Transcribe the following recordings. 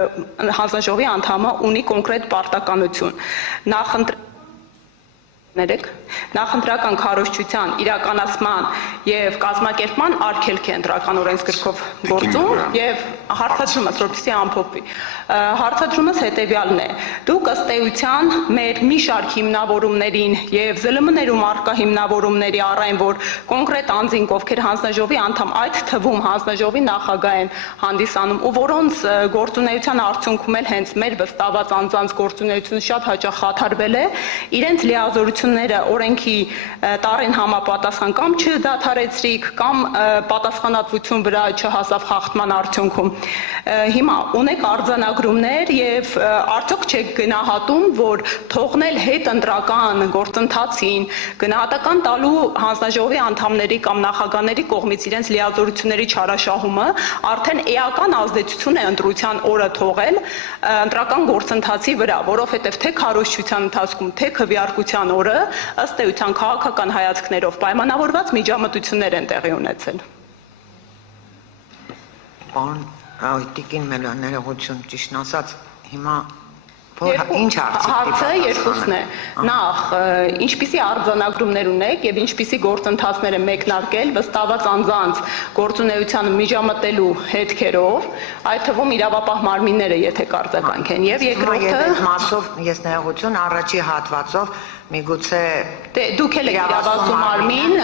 հանձնաժողովի անդամը ունի կոնկրետ պարտականություն, նախընտրական քարոզչության իրականացման եւ կազմակերպման արգելք է ընտրական օրենսգրքով գործում եւ հարցադրումս որպեսզի ամփոփվի հարցադրումս հետեւյալն է դուք ըստ էության մեր մի շարք հիմնավորումներին եւ ԶԼՄ-ներում արկա հիմնավորումների առայն որ կոնկրետ անձինք ովքեր հանձնաժողովի անդամ այդ թվում հանձնաժողովի նախագահ են հանդիսանում ու որոնց գործունեության արդյունքում էլ հենց մեր վստահված անձանց գործունեությունը շատ հաճախ խաթարվել է իրենց լիազորությունները օրենքի տառին համապատասխան կամ չդադարեցրիք կամ պատասխանատվություն վրա չհասավ խախտման արդյունքում հիմա ունեք արձանագրումներ եւ արդյոք չեք գնահատում որ թողնել հետ ընտրական գործընթացին գնահատական տալու հանձնաժողովի անդամների կամ նախագահների կողմից իրենց լիազորությունների չարաշահումը արդեն էական ազդեցություն է ընտրության օրը թողել ընտրական գործընթացի վրա որովհետեւ թե քարոզչության ընթացքում թե քվեարկության օրը ըստ էության քաղաքական հայացքներով պայմանավորված միջամտություններ են տեղի ունեցել Պարոն Տիկին Մելոյան ներողություն ճիշտ ասած հիմա ինչ հարցը երկուսն է նախ ինչպիսի արձանագրումներ ունեք եւ ինչպիսի գործընթացներ են մեկնարկել վստահված անձանց գործունեությանը միջամտելու հետքերով այդ թվում իրավապահ մարմինները եթե կարձականք են եւ երկրորդը մասով ես ներողություն առաջի հատվածով միգուցե դուք եք իրավասու մարմին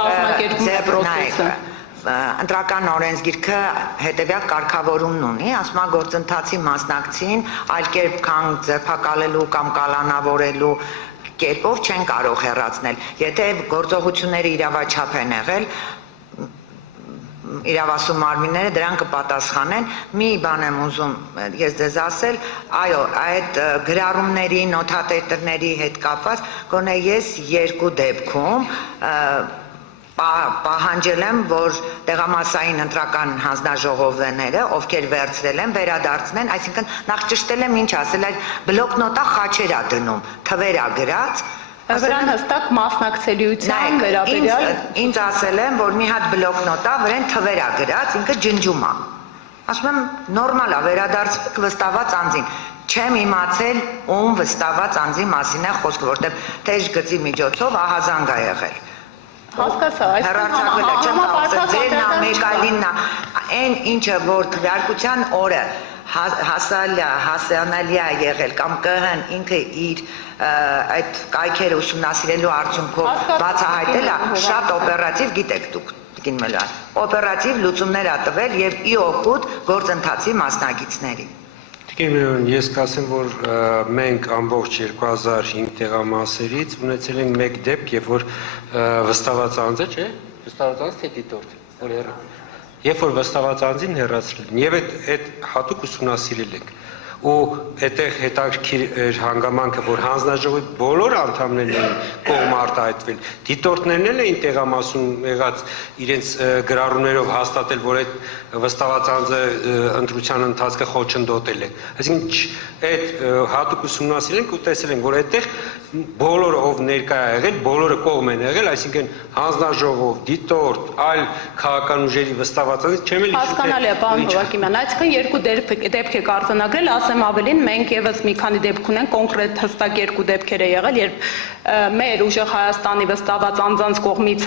կազմակերպում է process-ը Ընտրական օրենսգիրքը հետևյալ կարգավորումն ունի, ասում է գործընթացի մասնակցին այլ կերպ քան ձերբակալելու կամ կալանավորելու կերպով չեն կարող հեռացնել։ Եթե գործողությունները իրավաչափ են եղել, իրավասու մարմինները դրան կպատասխանեն, մի բան եմ ուզում ես ձեզ ասել, այո, այդ գրառումների, նոթատետրների հետ կապված, գոնե ես երկու դեպքում պահանջել եմ, որ տեղամասային ընտրական հանձնաժողովները, ովքեր վերցրել են, վերադարձնեն, այսինքն նախ ճշտել եմ ինչ ասել, այդ բլոկնոտա խաչեր ա դնում, թվեր ա գրած, Վրան հստակ մասնակցելիության վերաբերյալ Ինձ ասել եմ, որ մի հատ բլոկնոտա վրան թվեր ա գրած, ինքը ջնջում ա։ Ասում եմ, նորմալ ա, վերադարձվեք վստահված անձին։ Չեմ իմացել, ում վստահված անձի մասին է խոսքը, որտեղ թեժ գծի միջոցով ահազանգ ա եղել։ Հասկացա, այն ինչը, որ քվեարկության օրը հասանելի է եղել կամ ԿՀ-ն ինքը իր այդ կայքերը ուսումնասիրելու արդյունքով բացահայտել է, շատ օպերատիվ գիտեք դուք, Տիկին Մելոյան, օպերատիվ լուծումներ ա տվել եւ ի օգուտ գործընթացի մասնակիցների։ Տիկին Մելոյան, ես կասեմ, որ մենք ամբողջ 2005 տեղամասերից ունեցել ենք մեկ դեպք, երբ որ վստահված անձը, չէ՞, վստահված անձ թե դիտորդ, որ երբ որ վստահված անձին հեռացրել են, եւ այդ հատուկ ուսումնասիրել ենք, ու այդտեղ հետաքրքիր հանգամանքը, որ հանձնաժողովի բոլոր անդամներն են կողմ արտահայտվել, դիտորդներն էլ էին տեղամասում եղած իրենց գրառումներով հաստատել, որ այդ վստահված անձը ընտրության ընթացքը խոչընդոտել է։ Այսինքն այդ հատուկ ուսումնասիրել ենք ու տեսել ենք, որ այդտեղ բոլորը ով ներկա է եղել, բոլորը կողմ են եղել, այսինքն հանձնաժողով, դիտորդ, այլ քաղաքական ուժերի վստահված անձ չեմ էլ Հասկանալի է, պարոն Հովակիմյան, այսինքն երկու դեպք եք արձանագրել, ասեմ ավելին, մենք եւս մի քանի դեպք ունենք, կոնկրետ հստակ երկու դեպքեր է եղել, երբ մեր ուժեղ Հայաստանի վստահված անձանց կողմից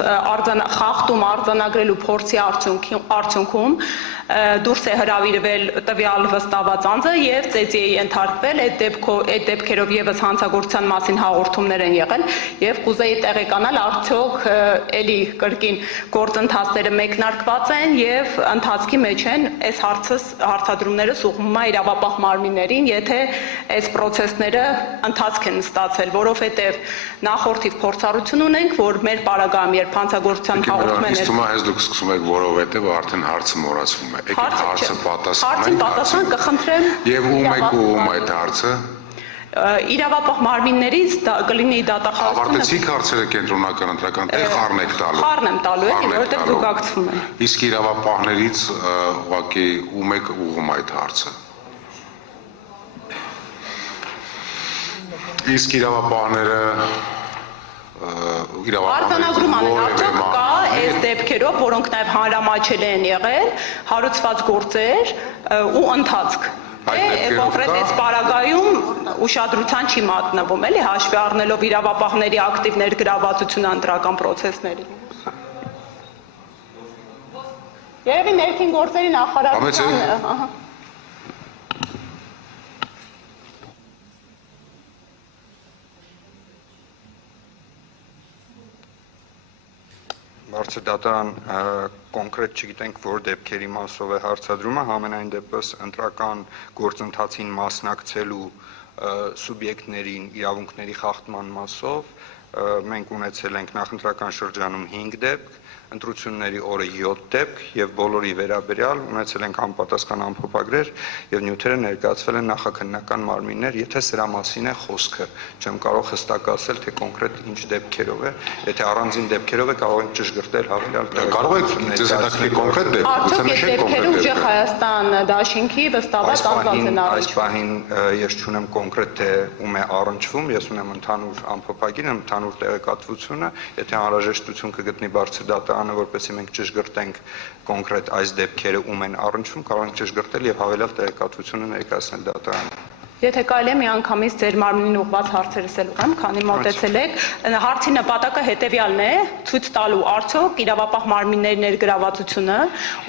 խախտում արձանագրելու փորձի արդյունքում դուրս է հրավիրվել տվյալ վստահված անձը եւ ծեծի է ենթարկվել այդ դեպքերով եւս հանցագործության մասին հաղորդումներ են եղել եւ կուզեի տեղեկանալ արդյոք էլի կրկին գործընթացները մեկնարկված են եւ ընթացքի մեջ են այս հարցադրումները սուղում է իրավապահ մարմիններին եթե այս process-ները ընթացք են ստացել որովհետեւ նախորդիվ փորձառություն ունենք որ մեր պարագայում երբ հանցագործության հաղորդում են Իսկ հիմա դուք սկսում եք որովհետեւ արդեն հարցը մոռացվում է եկեք հարցը պատասխան կխնդրեմ եւ ում եք ում այդ հարցը իրավապահ մարմիններից կլինի դատախազությունը Ավարտեցիք հարցերը կենտրոնական ընտրական տեղ խառն եք տալու Խառն եմ տալու որովհետեւ զուգակցվում են Իսկ իրավապահներից ուղղակի ում եք ուղում այդ հարցը Իսկ իրավապահները Արձանագրում անեն, արդյոք կա այս դեպքերով, որոնք նաև հանրամատչելի են եղել, հարուցված գործեր ու ընթացք կոնկրետ այս պարագայում ուշադրության չի մատնվում, էլի հաշվի առնելով իրավապահների ակտիվ ներգրավվածությունը ընտրական process-ների։ Երևի ներքին գործերի նախարարության, Բարձրդատարան կոնկրետ չգիտենք, որ դեպքերի մասով է հարցադրումը, համենայն դեպս ընտրական գործընթացին մասնակցելու սուբյեկտներին իրավունքների խախտման մասով մենք ունեցել ենք նախընտրական շրջանում 5 դեպք, ընտրությունների օրը 7 դեպք եւ բոլորի վերաբերյալ ունեցել ենք համապատասխան ամփոփագրեր եւ նյութերը ներկայացվել են նախաքննական մարմիններ, եթե սրա մասին է խոսքը, չեմ կարող հստակ ասել, թե կոնկրետ ինչ դեպքերով է, եթե առանձին դեպքերով է կարող ենք ճշգրտել հավելյալ կարող եք ձեզ հետաքրքիր կոնկրետ դեպք, արդյոք այս դեպքերը ուժեղ Հայաստան դաշինքի վստահված անձանց են Այս պահին ես չունեմ կոնկրետ թե ում է առնչվում, ես ունեմ ընդհանուր ամփոփագիր, ընդհանուր տեղեկատվությունը, եթե անհրաժեշտություն կգտնի բարձրդատարանը, որպեսզի մենք ճշգրտենք կոնկրետ այս դեպքերը ում են առնչվում, կարող ենք ճշգրտել եւ հավելյալ տեղեկատվությունը ներկայացնել դատարանին։ Եթե կարելի է միանգամից ձեր մարմնին ուղղված հարցերս էլ ուղղեմ, քանի մոտեցել եք, հարցի նպատակը հետևյալն է՝ ցույց տալու արդյոք իրավապահ մարմինների ներգրավվածությունը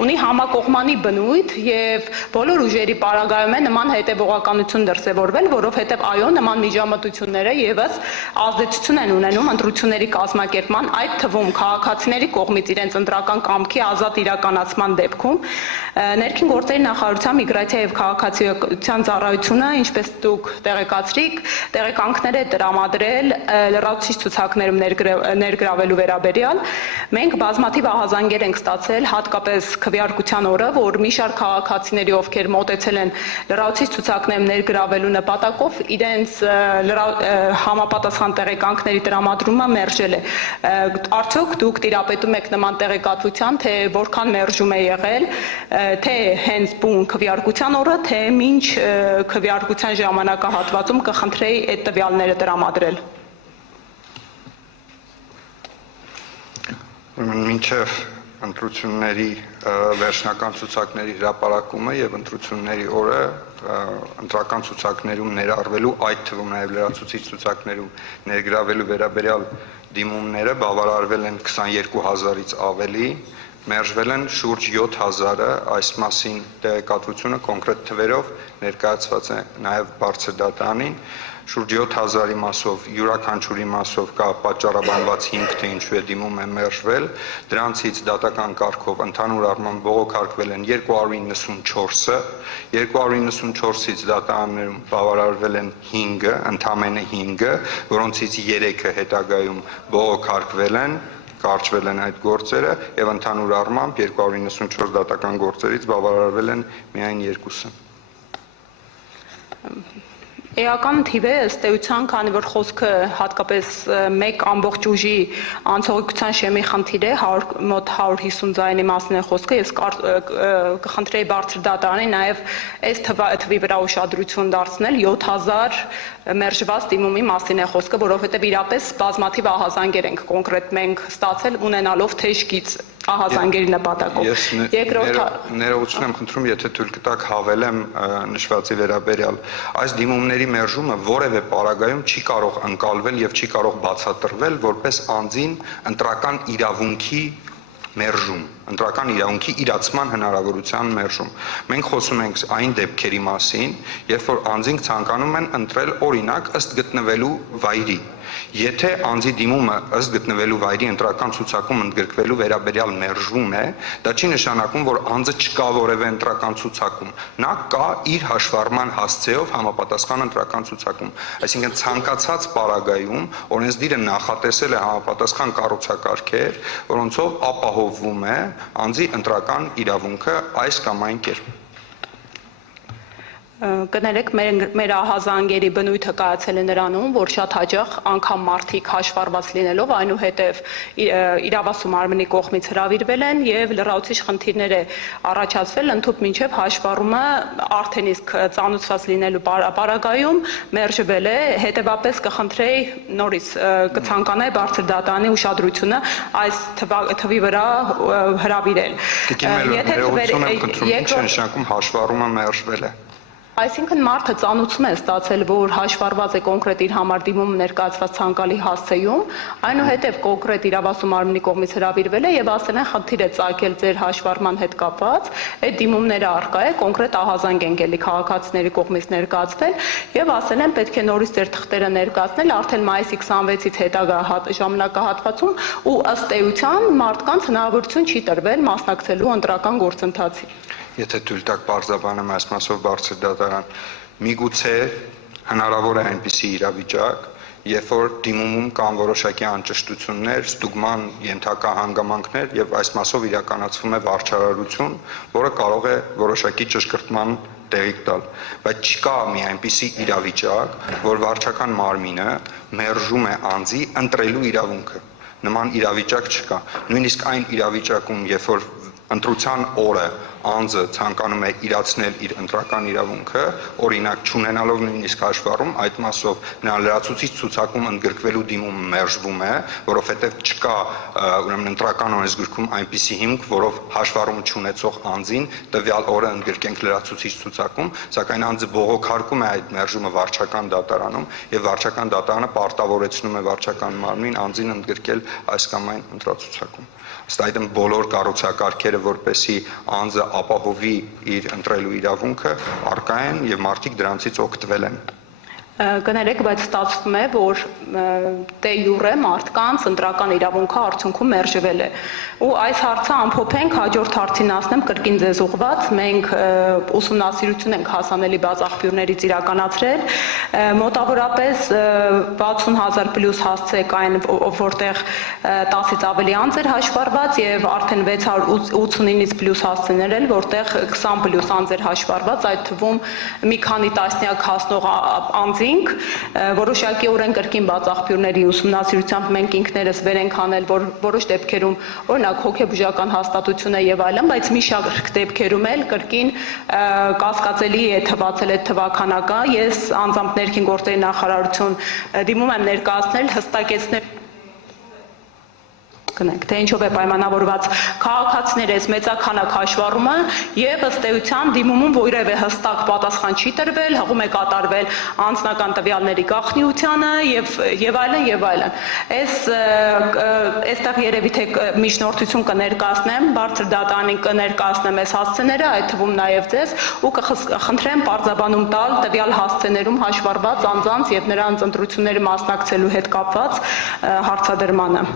ունի համակողմանի բնույթ եւ բոլոր ուժերի պարագայում է նման հետեւողականություն դրսեւորվել, որովհետեւ այո, նման միջամտությունները եւս ազդեցություն են ունենում ընտրությունների կազմակերպման, այդ թվում քաղաքացիների կողմից իրենց ընտրական կամքի ազատ իրականացման դեպքում։ Ներքին գործերի նախարարության միգրացիա եւ քաղաքացիական ծառայությունը, ինչպես դուք տեղեկացրիք, տեղեկանքներ է տրամադրել լրացուցիչ ցուցակներում ներգրավելու վերաբերյալ։ Մենք բազմաթիվ ահազանգեր ենք ստացել, հատկապես քվեարկության օրը, որ մի շարք քաղաքացիների, ովքեր մոտեցել են լրացուցիչ ցուցակներում ներգրավելու նպատակով, իրենց համապատասխան տեղեկանքների տրամադրումը մերժել է։ Արդյոք դուք տիրապետում եք նման տեղեկատվության, թե որքան մերժում է եղել, թե հենց բուն քվեարկության օրը, թե մինչ քվեարկության ժամանակահատվածում կխնդրեի այդ տվյալները տրամադրել։ Մինչև ընտրությունների վերջնական ցուցակների հրապարակումը եւ ընտրությունների օրը ընտրական ցուցակներում ներառվելու, այդ թվում նաեւ լրացուցիչ ցուցակներում ներգրավելու վերաբերյալ դիմումները բավարարվել են 22,000-ից ավելի, մերժվել են շուրջ 7,000-ը, այս մասին տեղեկատվությունը կոնկրետ թվերով ներկայացված է նաև բարձրդատարանին, շուրջ 7,000-ի մասով, յուրաքանչյուրի մասով կա պատճառաբանված հիմք, թե ինչու է դիմում է մերժվել, դրանցից դատական կարգով ընդհանուր առմամբ բողոքարկվել են 294-ը, 294-ից դատարաններում բավարարվել են 5-ը, ընդամենը 5-ը, որոնցից 3-ը հետագայում բողոքարկվել են, կարճվել են այդ գործերը եւ ընդհանուր առմամբ 294 դատական գործերից բավարարվել են միայն 2-ը։ Էական թիվ է ըստ էության, քանի որ խոսքը հատկապես մեկ ամբողջ ուժի անցողիկության շեմի խնդիր է, մոտ 150 ձայնի մասին է խոսքը, ես կխնդրեի բարձրդատարանի նաև այս թվի վրա ուշադրություն դարձնել, 7,000 մերժված դիմումի մասին է խոսքը, որովհետև իրապես բազմաթիվ ահազանգեր ենք կոնկրետ մենք ստացել ունենալով թեժգից ահազանգերի նպատակով։ Ես ներողություն եմ խնդրում, եթե թույլ կտաք հավելեմ նշվածի վերաբերյալ։ Այս դիմումների մերժումը որևէ պարագայում չի կարող ընկալվել եւ չի կարող բացատրվել որպես անձին ընտրական իրավունքի մերժում, ընտրական իրավունքի իրացման հնարավորության մերժում։ Մենք խոսում ենք այն դեպքերի մասին, երբ որ անձինք ցանկանում են ընտրել օրինակ ըստ գտնվելու վայրի։ Եթե անձի դիմումը ըստ գտնվելու վայրի ընտրական ցուցակում ընդգրկվելու վերաբերյալ մերժվում է, դա չի նշանակում, որ անձը չկա որևէ ընտրական ցուցակում։ Նա կա իր հաշվառման հասցեով համապատասխան ընտրական ցուցակում։ Այսինքն ցանկացած պարագայում օրենսդիրը նախատեսել է համապատասխան կառուցակարգեր, որոնցով ապահովվում է անձի ընտրական իրավունքը այս կամ այն կերպ։ Կներեք, մեր ահազանգերի բնույթը կայացել է նրանում, որ շատ հաճախ անգամ մարդիկ հաշվառված լինելով այնուհետև իրավասու մարմնի կողմից հրավիրվել են եւ լրացուցիչ խնդիրներ է առաջացվել ընդհանուր մինչեւ հաշվառումը արդեն իսկ ծանուցված լինելու պարագայում մերժվել է, հետեւաբար կխնդրեի նորից կցանկանայի բարձրդատարանի ուշադրությունը այս թվի վրա հրավիրել։ Եթե ներողություն եմ խնդրում, ինչ է նշանակում հաշվառումը մերժվել է։ Այսինքն մարդը ծանուցում է ստացել, որ հաշվառված է կոնկրետ իր համար դիմում ներկայացված ցանկալի հասցեում, այնուհետև կոնկրետ իրավասու մարմնի կողմից հրավիրվել է եւ ասել են խնդիր է ծագել ձեր հաշվառման հետ կապված, այդ դիմումները առկա է, կոնկրետ ահազանգ են գելի քաղաքացիների կողմից ներկայացվել եւ ասել են պետք է նորից ձեր թղթերը ներկայացնել արդեն մայիսի 26-ից հետագա ժամանակահատվածում ու ըստ էության մարդկանց հնարավորություն չի տրվել մասնակցելու ընտրական գործընթացին։ Եթե թույլ տաք բարձրաբանեմ այս մասով բարձր դատարան, միգուցե հնարավոր է այնպիսի իրավիճակ, երբ որ դիմումում կան որոշակի անճշտություններ, ստուգման ենթակա հանգամանքներ եւ այս մասով իրականացվում է վարչարարություն, որը կարող է որոշակի ճշգրտման տեղիք տալ, բայց չկա մի այնպիսի իրավիճակ, որ վարչական մարմինը մերժում է անձի ընտրելու իրավունքը։ Նման իրավիճակ չկա։ Նույնիսկ այն իրավիճակում, երբ որ ընտրության օրը անձը ցանկանում է իրացնել իր ընտրական իրավունքը, օրինակ չունենալով նույնիսկ հաշվառում, այդ մասով նա լրացուցիչ ցուցակում ընդգրկվելու դիմումը մերժվում է, որովհետև չկա ուրեմն ընտրական օրենսգրքում այնպիսի հիմք, որով հաշվառում չունեցող անձին տվյալ օրը ընդգրկենք լրացուցիչ ցուցակում, սակայն անձը բողոքարկում է այդ մերժումը վարչական դատարանում եւ վարչական դատարանը պարտավորեցնում է վարչական մարմնին անձին ընդգրկել այս կամ այն ընտրացուցակում։ Ըստ այդմ բոլոր կառուցակարգերը, որպեսզի անձը ապահովի իր ընտրելու իրավունքը, առկա են եւ մարդիկ դրանցից օգտվել են։ Կներեք, բայց ստացվում է, որ դե յուրե մարդկանց ընտրական իրավունքը արդյունքում մերժվել է։ Ու այս հարցը ամփոփենք, հաջորդ հարցին ասնեմ կրկին ձեզ ուղված, մենք ուսումնասիրություն ենք հասանելի բաց աղբյուրներից իրականացրել, մոտավորապես 60,000 պլյուս հասցե կային, որտեղ 10-ից ավելի անձ էր հաշվառված եւ արդեն 689-ից պլյուս հասցեներ էլ, որտեղ 20 պլյուս անձ էր հաշվառված, այդ թվում մի քանի տասնյակ հասնող անձ որոշակիորեն կրկին բաց աղբյուրների ուսումնասիրությամբ մենք ինքներս վեր ենք անել, որ որոշ դեպքերում օրինակ հոգեբուժական հաստատություն է եւ այլն, բայց մի շարք դեպքերում էլ կրկին կասկածելի է թվացել այդ թվականակը։ Ես անձամբ ներքին գործերի նախարարություն դիմում եմ ներկայացնել, հստակեցնել թե ինչով է պայմանավորված քաղաքացիների այս մեծաքանակ հաշվառումը եւ ըստ էության դիմումում որևէ հստակ պատասխան չի տրվել, հղում է կատարվել անձնական տվյալների գաղտնիությանը եւ այլն եւ այլն։ Այստեղ երևի թե միջնորդություն կներկայացնեմ, բարձր դատարանին կներկայացնեմ այս հասցեները, այդ թվում նաեւ ձեզ ու կխնդրեմ պարզաբանում տալ տվյալ հասցեներում հաշվառված անձանց եւ նրանց ընտրությունների մասնակցելու հետ կապված հարցադրմանը։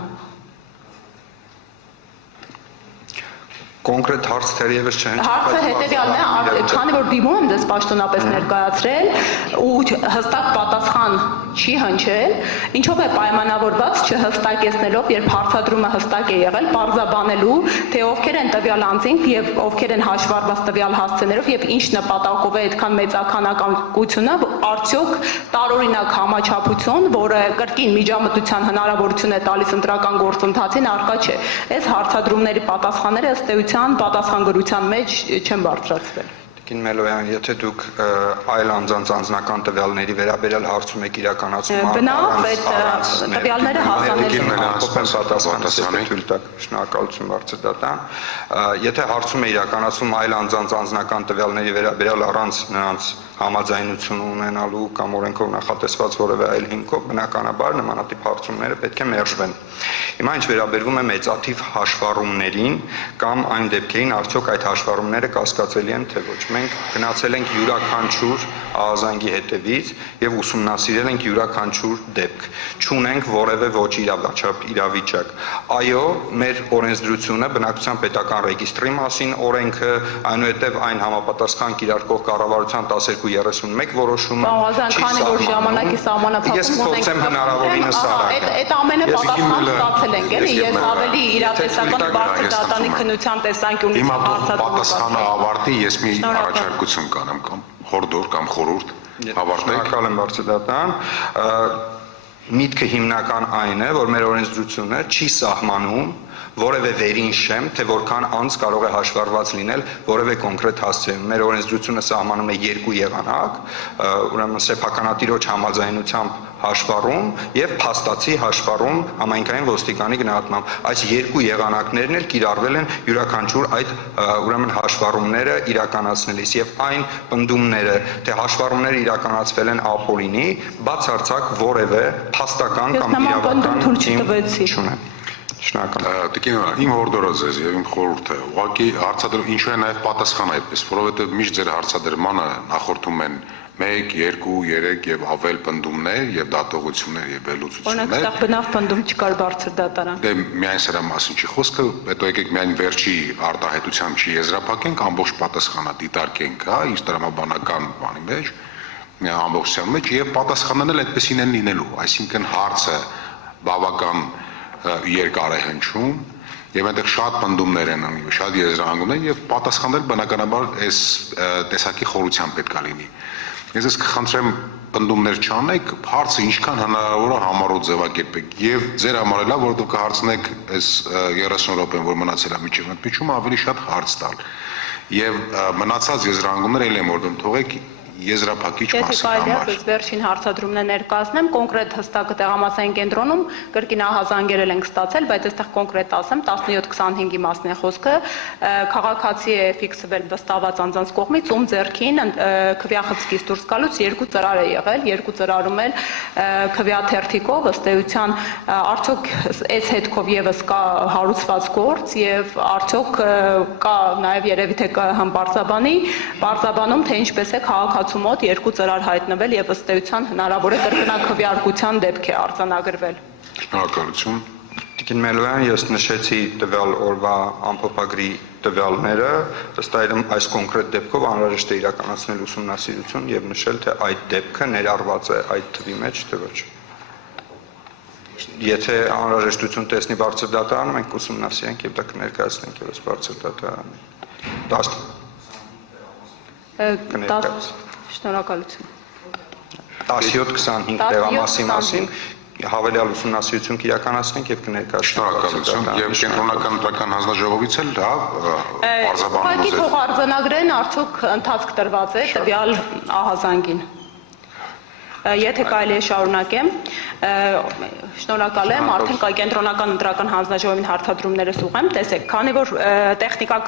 Կոնկրետ հարց թերևս չհնչի։ Հարցը հետևյալն է, քանի որ դիմում եմ դες պաշտոնապես ներկայացրել ու հստակ պատասխան չի հնչել, ինչով է պայմանավորված չհստակեցնելով, երբ հարցադրումը հստակ է եղել, պարզաբանելու, թե ովքեր են տվյալ անձինք եւ ովքեր են հաշվառված տվյալ հասցեներով եւ ինչ նպատակով է այդքան մեծականակությունը, արդյոք տարօրինակ համաչափություն, որը կրկին միջամտության հնարավորություն է տալիս ընտրական գործընթացին, արկա չէ։ Այս հարցադրումների պատասխանները ըստ էության պատասխանագրության մեջ չեն բարձրացվել։ Տիկին Մելոյան, եթե դուք այլ անձանց անձնական տվյալների վերաբերյալ հարցում եք իրականացում, բնավ այդ տվյալները շնորհակալություն բարձր դատան, եթե հարցում է իրականացում այլ անձանց անձնական տվյալների վերաբերյալ առանց նրանց համաձայնություն ունենալու կամ օրենքով նախատեսված որևէ այլ հիմքով, բնականաբար նմանատիպ հարցումները պետք է մերժվեն։ Հիմա ինչ վերաբերվում է մեծաթիվ հաշվառումներին կամ այն դեպքերին, արդյոք այդ հաշվառումները կասկածելի են թե ոչ։ Մենք գնացել ենք յուրաքանչյուր ահազանգի հետևից եւ ուսումնասիրել ենք յուրաքանչյուր դեպք։ Չունենք որևէ ոչ իրավիճակ։ Այո, մեր օրենսդրությունը բնակչության պետական ռեգիստրի մասին օրենքը, այնուհետև այն համապատասխան կիրարկող կառավարության 1231 որոշումը։ Քանի որ ժամանակի սահմանափակում ունենք, հնարավորինս այդ ամենը պատասխան ստացել ենք, էլի, ես ավելի իրատեսական բարձր դատանի քննության տեսանկյունից պատասխանը ավարտի, ես մի առաջարկություն կանեմ կամ հորդոր կամ խորհուրդ ավարտեք։ Շնորհակալ եմ բարձր դատան։ Միտքը հիմնական այն է, որ մեր օրենսդրությունը չի սահմանում որևէ վերին շեմ, թե որքան անձ կարող է հաշվառված լինել որևէ կոնկրետ հասցեում։ Մեր օրենսդրությունը սահմանում է երկու եղանակ, ուրեմն սեփականատիրոջ համաձայնությամբ հաշվառում եւ փաստացի հաշվառում համայնքային ոստիկանի գնահատմամբ։ Այս երկու եղանակներն էլ կիրառվել են յուրաքանչյուր այդ ուրեմն հաշվառումները իրականացնելիս եւ այն պնդումները, թե հաշվառումները իրականացվել են ապօրինի, բացարձակ որևէ փաստական կամ իրավական չունեն։ Շնորհակալ։ Տիկին իմ հորդորը ձեզ եւ իմ խորհուրդը ուղղակի հարցադրում ինչու է նաեւ պատասխան այդպես, որովհետեւ միշտ ձեր հարցադրմանը նախորդում են 1, 2, 3 եւ ավել պնդումներ եւ դատողություններ եւ վերլուծություններ։ Օրինակ, այդտեղ բնավ պնդում չկար բարձր դատարան։ Դե միայն սրա մասին չի խոսքը, հետո եկեք միայն վերջի արտահայտությամբ չի եզրափակենք, ամբողջ պատասխանը դիտարկենք, հա, իր տրամաբանական բանի մեջ, ամբողջության մեջ եւ պատասխանն էլ այդպեսին են լինելու, այսինքն հարցը բավական երկար է հնչում եւ այնտեղ շատ պնդումներ են, շատ եզրահանգումներ եւ պատասխանել բնականաբար այս տեսակի խորությամբ պետք է լինի։ Ես ես կխնդրեմ պնդումներ չանեք, հարցը ինչքան հնարավոր է համառոտ ձևակերպեք եւ ձեր համար էլ, որովհետեւ կհարցնեք այս 30 րոպեն, որ մնացել է միջև ընդմիջումը, ավելի շատ հարց տալ։ Եվ մնացած եզրահանգումները ել եմ որտեղ թողեք եզրափակիչ մասի համար։ Եթե վերջին հարցադրումն է ներկայացնեմ, կոնկրետ հստակ տեղամասային կենտրոնում կրկին ահազանգերել ենք ստացել, բայց այստեղ կոնկրետ ասեմ 17-25-ի մասն է խոսքը, քաղաքացի է ֆիքսվել վստահված անձանց կողմից, ում ձեռքին քվյախցկից դուրս գալուց 2 ծրար է եղել, 2 ծրարում էլ քվյաթերթիկով ըստ էության արդյոք այս հետքով եւս կա հարուցված գործ եւ արդյոք կա նաեւ երևի թե բարձաբանում թե ինչպես է քաղաքացու մոտ 2 ծրար հայտնվել եւ ըստ էության հնարավոր է կրկնակվյարկության դեպք է արձանագրվել։ Շնորհակալություն։ Տիկին Մելոյան, ես նշեցի տվյալ օրվա ամփոփագրի տվյալները, ըստ այդմ այս կոնկրետ դեպքով անհրաժեշտ է իրականացնել ուսումնասիրություն եւ նշել, թե այդ դեպքը ներառված է այդ թվի մեջ, թե ոչ։ Եթե անհրաժեշտություն տեսնի բարձր դատարանը, մենք ուսումնասիրենք եւ դա կներկայացնենք եւս բարձր դատարանը։ Շնորհակալություն։ 17-25 տեղամասի մասին հավելյալ ուսումնասիրություն կիրականացնենք եւ կներկայացնենք։ Շնորհակալություն եւ կենտրոնական ընտրական հանձնաժողովից էլ հա արձանագրում է։ Թող արձանագրեն արդյոք ընթացք տրված է տվյալ ահազանգին։ Եթե կարելի է շարունակեմ, շնորհակալ եմ, արդեն կենտրոնական ընտրական հանձնաժողովին հարցադրումներս ուղղեմ, տեսեք, քանի որ տեխնիկական